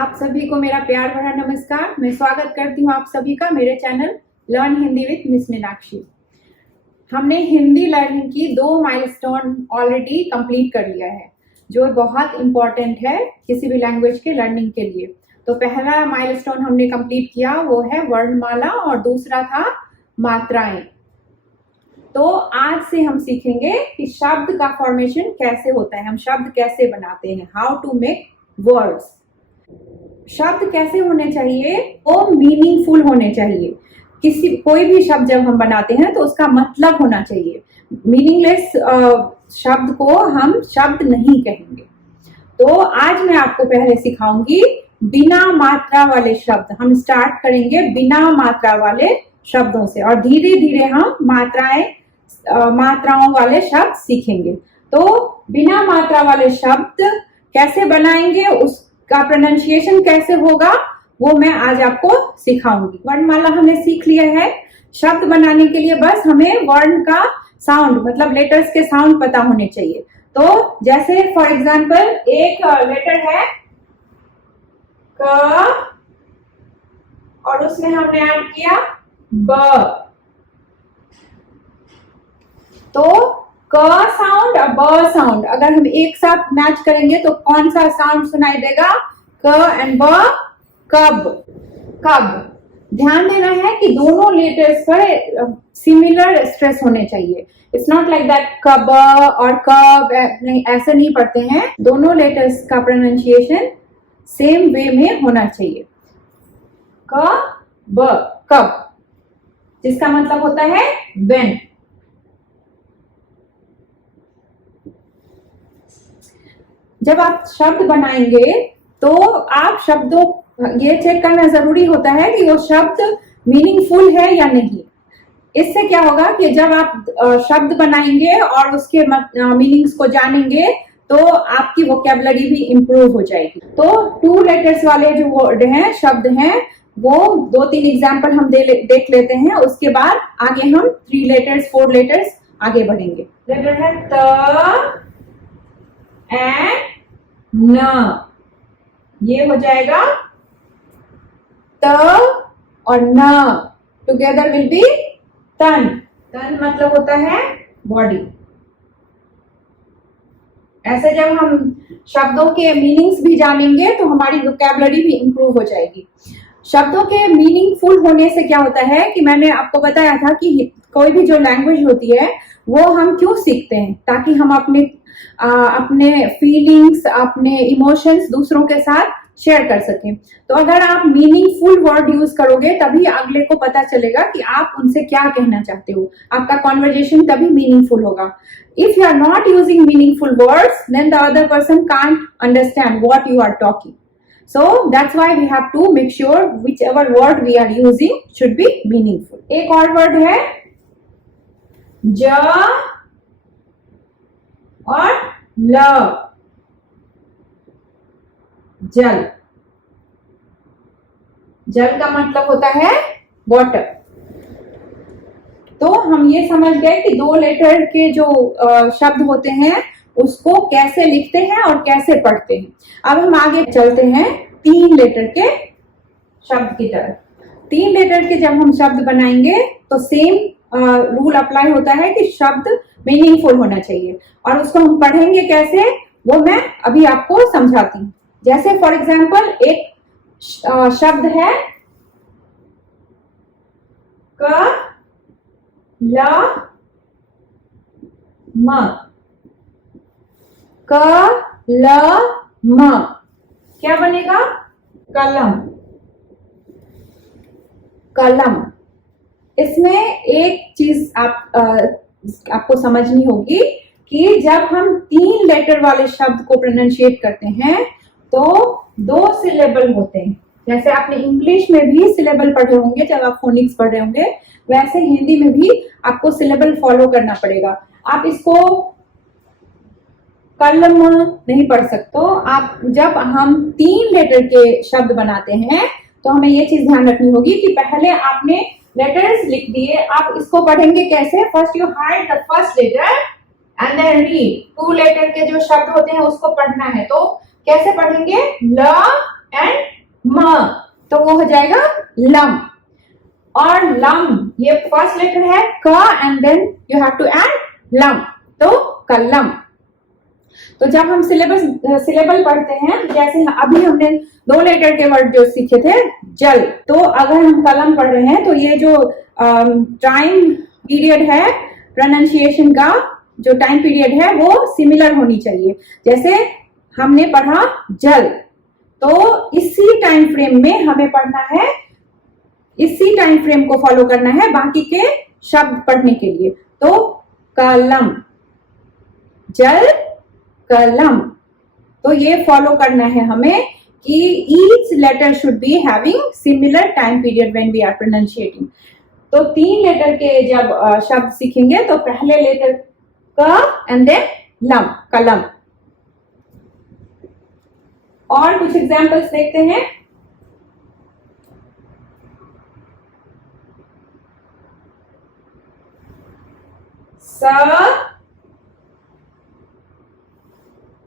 आप सभी को मेरा प्यार भरा नमस्कार। मैं स्वागत करती हूँ आप सभी का मेरे channel learn Hindi with miss Meenakshi. हमने हिंदी लर्निंग की 2 माइलस्टोन ऑलरेडी कंप्लीट कर लिया है, जो बहुत इम्पोर्टेंट है किसी भी लैंग्वेज के लर्निंग के लिए। तो पहला माइलस्टोन हमने कंप्लीट किया, वो है वर्णमाला, और दूसरा था मात्राएं। तो आज से हम सीखेंगे कि शब्द का फॉर्मेशन कैसे होता है, हम शब्द कैसे बनाते हैं, हाउ टू मेक वर्ड्स। शब्द कैसे होने चाहिए, वो मीनिंगफुल होने चाहिए। कोई भी शब्द जब हम बनाते हैं तो उसका मतलब होना चाहिए। मीनिंगलेस शब्द को हम शब्द नहीं कहेंगे। तो आज मैं आपको पहले सिखाऊंगी बिना मात्रा वाले शब्द। हम स्टार्ट करेंगे बिना मात्रा वाले शब्दों से, और धीरे धीरे हम मात्राओं वाले शब्द सीखेंगे। तो बिना मात्रा वाले शब्द कैसे बनाएंगे, उसका प्रोनाउंसिएशन कैसे होगा, वो मैं आज आपको सिखाऊंगी। वर्णमाला हमने सीख लिया है। शब्द बनाने के लिए बस हमें वर्ण का साउंड, मतलब लेटर्स के साउंड पता होने चाहिए। तो जैसे फॉर एग्जांपल एक लेटर है क, और उसमें हमने ऐड किया ब। तो क साउंड और ब साउंड अगर हम एक साथ मैच करेंगे तो कौन सा साउंड सुनाई देगा? क एंड ब, कब। कब। ध्यान देना है कि दोनों लेटर्स पर सिमिलर स्ट्रेस होने चाहिए। इट्स नॉट लाइक दैट कब और कब, नहीं, ऐसे नहीं पढ़ते हैं। दोनों लेटर्स का प्रोनाउंसिएशन सेम वे में होना चाहिए। क ब, कब, जिसका मतलब होता है व्हेन। जब आप शब्द बनाएंगे तो आप शब्दों, ये चेक करना जरूरी होता है कि वो शब्द मीनिंगफुल है या नहीं। इससे क्या होगा कि जब आप शब्द बनाएंगे और उसके मीनिंग्स को जानेंगे तो आपकी वोकैबुलरी भी इंप्रूव हो जाएगी। तो 2 लेटर्स वाले जो वर्ड हैं, शब्द हैं, वो 2-3 एग्जाम्पल हम देख लेते हैं। उसके बाद आगे हम 3 लेटर्स 4 लेटर्स आगे बढ़ेंगे। लेटर है त एंड न। ये हो जाएगा त और न टुगेदर विल बी तन। तन मतलब होता है बॉडी। ऐसे जब हम शब्दों के मीनिंग्स भी जानेंगे तो हमारी वोकैबुलरी भी इंप्रूव हो जाएगी। शब्दों के मीनिंगफुल होने से क्या होता है कि मैंने आपको बताया था कि कोई भी जो लैंग्वेज होती है वो हम क्यों सीखते हैं, ताकि हम अपने फीलिंग्स, अपने इमोशंस दूसरों के साथ शेयर कर सकें। तो अगर आप मीनिंगफुल वर्ड यूज करोगे तभी अगले को पता चलेगा कि आप उनसे क्या कहना चाहते हो। आपका कॉन्वर्जेशन तभी मीनिंगफुल होगा। If you are not using meaningful words, then the other person can't understand what you are talking. So that's why we have to make sure whichever word we are using should be meaningful. एक और word है ज और ल, जल। जल का मतलब होता है वाटर। तो हम ये समझ गए कि 2 लेटर के जो शब्द होते हैं उसको कैसे लिखते हैं और कैसे पढ़ते हैं। अब हम आगे चलते हैं 3 लेटर के शब्द की तरफ। 3 लेटर के जब हम शब्द बनाएंगे तो सेम रूल अप्लाई होता है कि शब्द मीनिंगफुल होना चाहिए, और उसको हम पढ़ेंगे कैसे वो मैं अभी आपको समझाती हूँ। जैसे फॉर एग्जाम्पल एक शब्द है क ल म। क ल म क्या बनेगा? कलम। कलम। इसमें एक चीज आपको समझनी होगी कि जब हम 3 लेटर वाले शब्द को प्रोनाउंशिएट करते हैं तो 2 सिलेबल होते हैं। जैसे आपने इंग्लिश में भी सिलेबल पढ़े होंगे जब आप फोनिक्स पढ़ रहे होंगे, वैसे हिंदी में भी आपको सिलेबल फॉलो करना पड़ेगा। आप इसको कलम नहीं पढ़ सकते। आप जब हम 3 लेटर के शब्द बनाते हैं तो हमें ये चीज ध्यान रखनी होगी कि पहले आपने लेटर्स लिख दिए, आप इसको पढ़ेंगे कैसे? First you hide the first letter and then read. 2 letter के जो शब्द होते हैं उसको पढ़ना है, तो कैसे पढ़ेंगे? ल एंड तो वो हो जाएगा लम। और लम ये फर्स्ट लेटर है क and then you have to add लम, तो कलम। तो जब हम सिलेबल पढ़ते हैं, तो जैसे अभी हमने 2 लेटर के वर्ड जो सीखे थे जल, तो अगर हम कलम पढ़ रहे हैं तो ये जो टाइम पीरियड है प्रोनाउंसिएशन का, जो टाइम पीरियड है वो सिमिलर होनी चाहिए। जैसे हमने पढ़ा जल, तो इसी टाइम फ्रेम में हमें पढ़ना है, इसी टाइम फ्रेम को फॉलो करना है बाकी के शब्द पढ़ने के लिए। तो कलम, जल, कलम, तो ये फॉलो करना है हमें कि each letter should be having similar time period when we are pronounciating. तो 3 लेटर के जब शब्द सीखेंगे तो पहले लेटर क एंड देन लम, कलम। और कुछ एग्जांपल्स देखते हैं। स,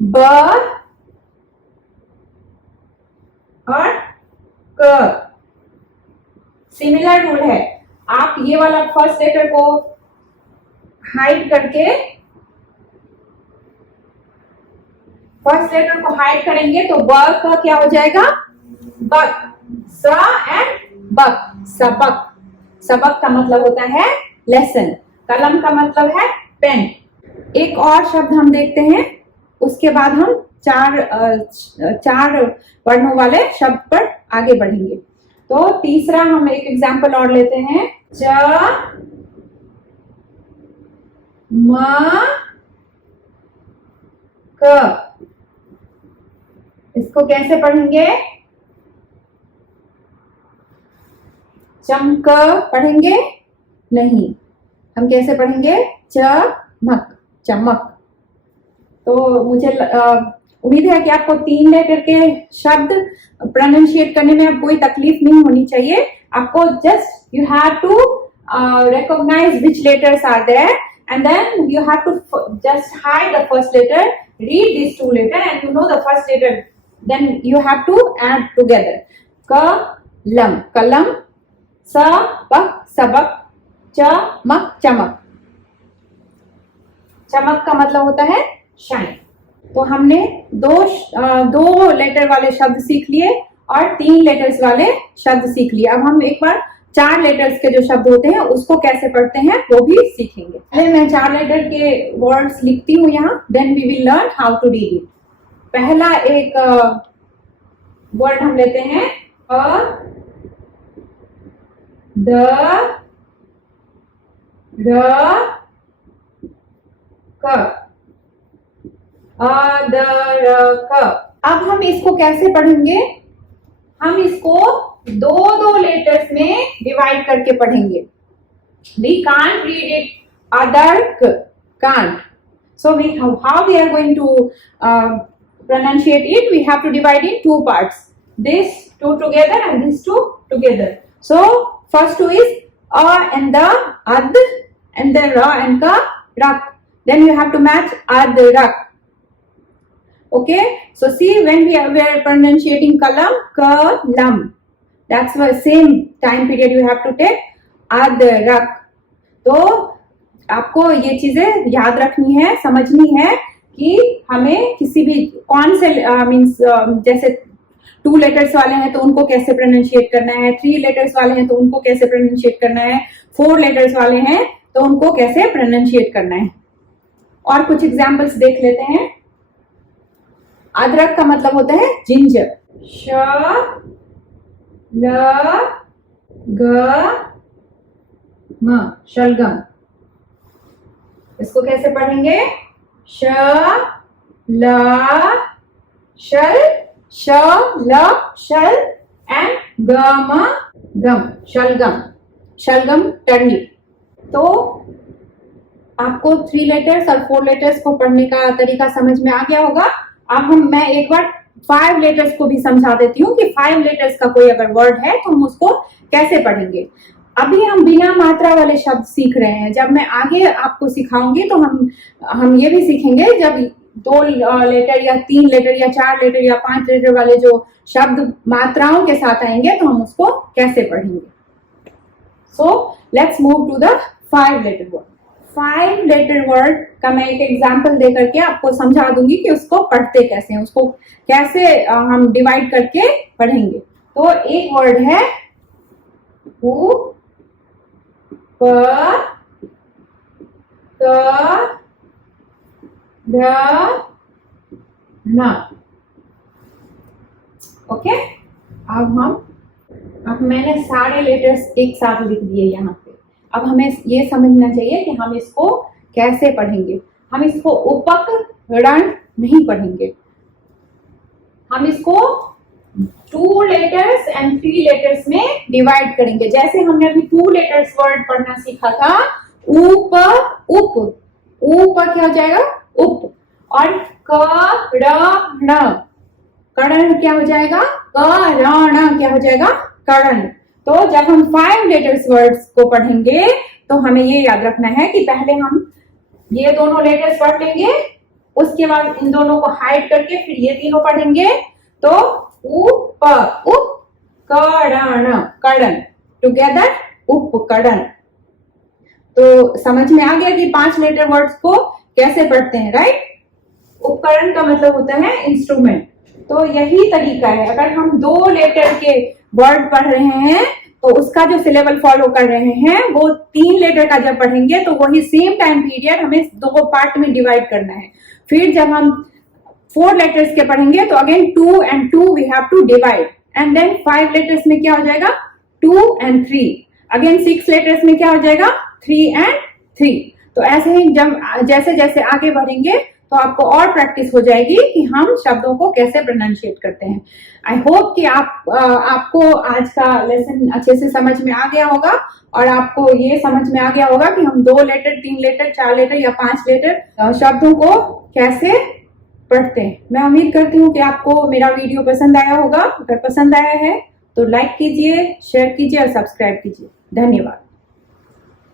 ब और क। सिमिलर रूल है, आप ये वाला फर्स्ट लेटर को हाइड करके, फर्स्ट लेटर को हाइड करेंगे तो ब का क्या हो जाएगा, बक। स एंड बक, सबक। सबक का मतलब होता है लेसन, कलम का मतलब है पेन। एक और शब्द हम देखते हैं, उसके बाद हम चार वर्णों वाले शब्द पर आगे बढ़ेंगे। तो तीसरा हम एक एग्जाम्पल और लेते हैं, च, म, क। इसको कैसे पढ़ेंगे, चमक पढ़ेंगे नहीं, हम कैसे पढ़ेंगे, चमक, चमक। तो मुझे उम्मीद है कि आपको 3 लेटर के शब्द प्रोनाउंशिएट करने में अब कोई तकलीफ नहीं होनी चाहिए। आपको just you have to recognize which letters are there and then you have to just hide the first letter, read these 2 letters and you know the first letter, then you have to add together. कलम, कलम, सबक, सबक, चमक, चमक। चमक का मतलब होता है शाइन। तो हमने दो लेटर वाले शब्द सीख लिए और 3 लेटर्स वाले शब्द सीख लिए। अब हम एक बार 4 लेटर्स के जो शब्द होते हैं उसको कैसे पढ़ते हैं वो भी सीखेंगे। पहले मैं 4 लेटर के वर्ड्स लिखती हूँ यहाँ, then we will learn how to read it. पहला एक वर्ड हम लेते हैं अ, द, र, क, अदरक। अब हम इसको कैसे पढ़ेंगे, हम इसको 2 लेटर्स में डिवाइड करके पढ़ेंगे। We can't read it अदरक, can't. So how we are going to pronunciate it? We have to divide in 2 parts. This 2 together and this 2 together. So first 2 is a and the, ad, and then ra and ka, rak. Then you have to match adrak. Okay, so see when we are pronunciating kalam, kalam, that's the same time period you have to take adrak. तो आपको ये चीजें याद रखनी है, समझनी है कि हमें किसी भी कौन से मीन्स जैसे 2 लेटर्स वाले हैं तो उनको कैसे प्रोनाउंशिएट करना है, 3 लेटर्स वाले हैं तो उनको कैसे प्रोनाउंशिएट करना है, 4 लेटर्स वाले हैं तो उनको कैसे प्रोनाउंशिएट करना है। और कुछ एग्जाम्पल्स देख लेते हैं। अदरक का मतलब होता है जिंजर, श, ल, ग, म, शलगम। इसको कैसे पढ़ेंगे, श, ल, शल, श, ल, शल एंड ग, म, गम, शलगम, शलगम टर्निप। तो आपको 3 लेटर्स और 4 लेटर्स को पढ़ने का तरीका समझ में आ गया होगा। अब मैं एक बार 5 लेटर्स को भी समझा देती हूँ कि 5 लेटर्स का कोई अगर वर्ड है तो हम उसको कैसे पढ़ेंगे। अभी हम बिना मात्रा वाले शब्द सीख रहे हैं, जब मैं आगे आपको सिखाऊंगी तो हम ये भी सीखेंगे जब 2 लेटर या 3 लेटर या 4 लेटर या 5 लेटर वाले जो शब्द मात्राओं के साथ आएंगे तो हम उसको कैसे पढ़ेंगे। So let's move to the 5 letter word. 5 letter word का मैं एक एग्जाम्पल दे करके आपको समझा दूंगी कि उसको पढ़ते कैसे हैं, उसको कैसे हम डिवाइड करके पढ़ेंगे। तो एक वर्ड है उ, प, क, ध, न। ओके, अब मैंने सारे लेटर्स एक साथ लिख दिए यहाँ पे। अब हमें ये समझना चाहिए कि हम इसको कैसे पढ़ेंगे। हम इसको उपकरण नहीं पढ़ेंगे, हम इसको 2 लेटर्स एंड 3 लेटर्स में डिवाइड करेंगे। जैसे हमने अभी 2 लेटर्स वर्ड पढ़ना सीखा था, उप, उप, उप क्या हो जाएगा, उप। और करण, करण क्या हो जाएगा, करण क्या हो जाएगा, करण। तो जब हम 5 लेटर्स वर्ड्स को पढ़ेंगे तो हमें ये याद रखना है कि पहले हम ये दोनों लेटर्स पढ़ लेंगे, उसके बाद इन दोनों को हाइड करके फिर ये तीनों पढ़ेंगे। तो उप, उपकरण, करण टुगेदर, उपकरण। तो समझ में आ गया कि 5 लेटर वर्ड्स को कैसे पढ़ते हैं, राइट। उपकरण का मतलब होता है इंस्ट्रूमेंट। तो यही तरीका है, अगर हम 2 लेटर के वर्ड पढ़ रहे हैं तो उसका जो सिलेबल फॉलो कर रहे हैं वो 3 लेटर का जब पढ़ेंगे तो वही सेम टाइम पीरियड हमें 2 पार्ट में डिवाइड करना है। फिर जब हम 4 लेटर्स के पढ़ेंगे तो again 2 and 2 we have to divide, and then 5 letters में क्या हो जाएगा, 2 and 3। अगेन 6 लेटर्स में क्या हो जाएगा, 3 and 3। तो ऐसे ही जब जैसे जैसे आगे बढ़ेंगे तो आपको और प्रैक्टिस हो जाएगी कि हम शब्दों को कैसे प्रोनाउंशिएट करते हैं। आई होप कि आपको आज का लेसन अच्छे से समझ में आ गया होगा और आपको ये समझ में आ गया होगा कि हम 2 लेटर, 3 लेटर, 4 लेटर या 5 लेटर शब्दों को कैसे पढ़ते हैं। मैं उम्मीद करती हूँ कि आपको मेरा वीडियो पसंद आया होगा। अगर पसंद आया है तो लाइक कीजिए, शेयर कीजिए और सब्सक्राइब कीजिए। धन्यवाद।